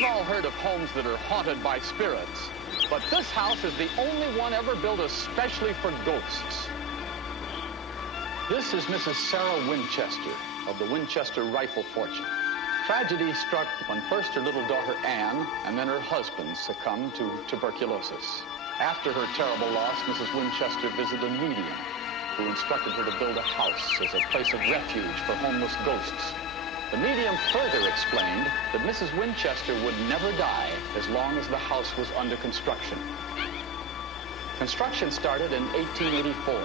We've all heard of homes that are haunted by spirits, but this house is the only one ever built especially for ghosts. This is Mrs. Sarah Winchester of the Winchester rifle fortune. Tragedy struck when first her little daughter Anne and then her husband succumbed to tuberculosis. After her terrible loss, Mrs. Winchester visited a medium who instructed her to build a house as a place of refuge for homeless ghosts. The medium further explained that Mrs. Winchester would never die as long as the house was under construction. Construction started in 1884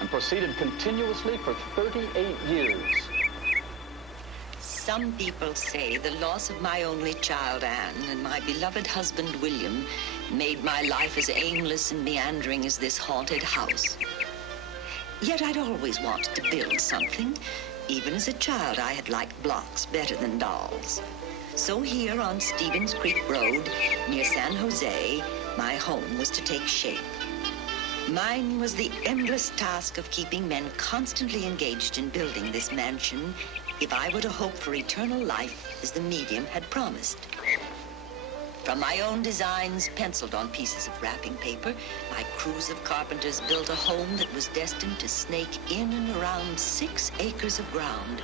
and proceeded continuously for 38 years. Some people say the loss of my only child, Anne, and my beloved husband, William, made my life as aimless and meandering as this haunted house. Yet I'd always wanted to build something. Even as a child, I had liked blocks better than dolls. So here on Stevens Creek Road, near San Jose, my home was to take shape. Mine was the endless task of keeping men constantly engaged in building this mansion if I were to hope for eternal life as the medium had promised. From my own designs penciled on pieces of wrapping paper, my crews of carpenters built a home that was destined to snake in and around 6 acres of ground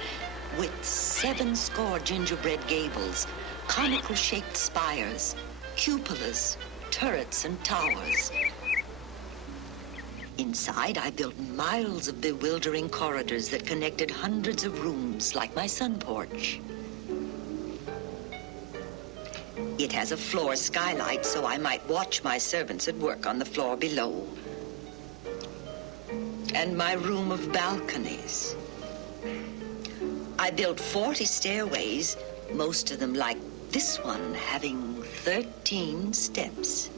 with 70 gingerbread gables, conical-shaped spires, cupolas, turrets, and towers. Inside, I built miles of bewildering corridors that connected hundreds of rooms like my sun porch. It has a floor skylight so I might watch my servants at work on the floor below. And my room of balconies. I built 40 stairways, most of them like this one, having 13 steps.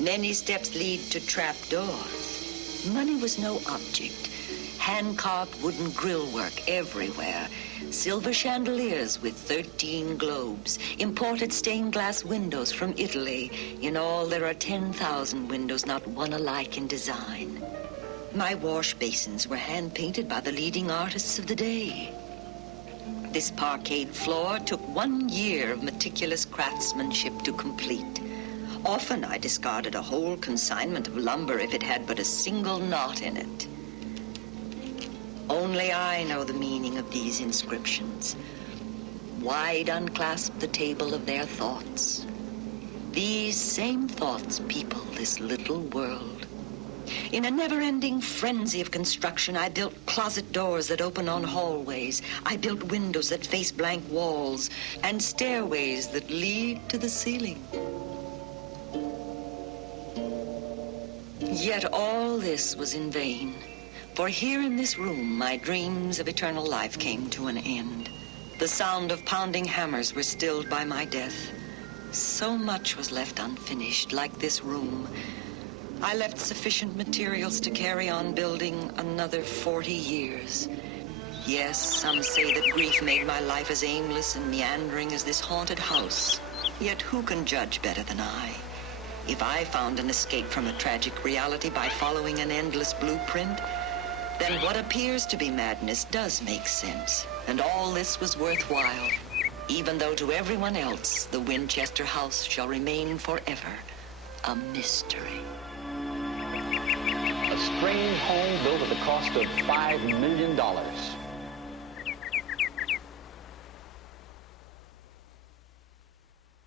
Many steps lead to trap doors. Money was no object. Hand-carved wooden grill work everywhere. Silver chandeliers with 13 globes. Imported stained glass windows from Italy. In all, there are 10,000 windows, not one alike in design. My wash basins were hand-painted by the leading artists of the day. This parquet floor took 1 year of meticulous craftsmanship to complete. Often I discarded a whole consignment of lumber if it had but a single knot in it. Only I know the meaning of these inscriptions. Wide unclasp the table of their thoughts. These same thoughts people this little world. In a never-ending frenzy of construction, I built closet doors that open on hallways. I built windows that face blank walls and stairways that lead to the ceiling. Yet all this was in vain. For here in this room, my dreams of eternal life came to an end. The sound of pounding hammers were stilled by my death. So much was left unfinished, like this room. I left sufficient materials to carry on building another 40 years. Yes, some say that grief made my life as aimless and meandering as this haunted house. Yet who can judge better than I? If I found an escape from a tragic reality by following an endless blueprint, then what appears to be madness does make sense. And all this was worthwhile, even though to everyone else, the Winchester house shall remain forever a mystery. A strange home built at the cost of $5 million.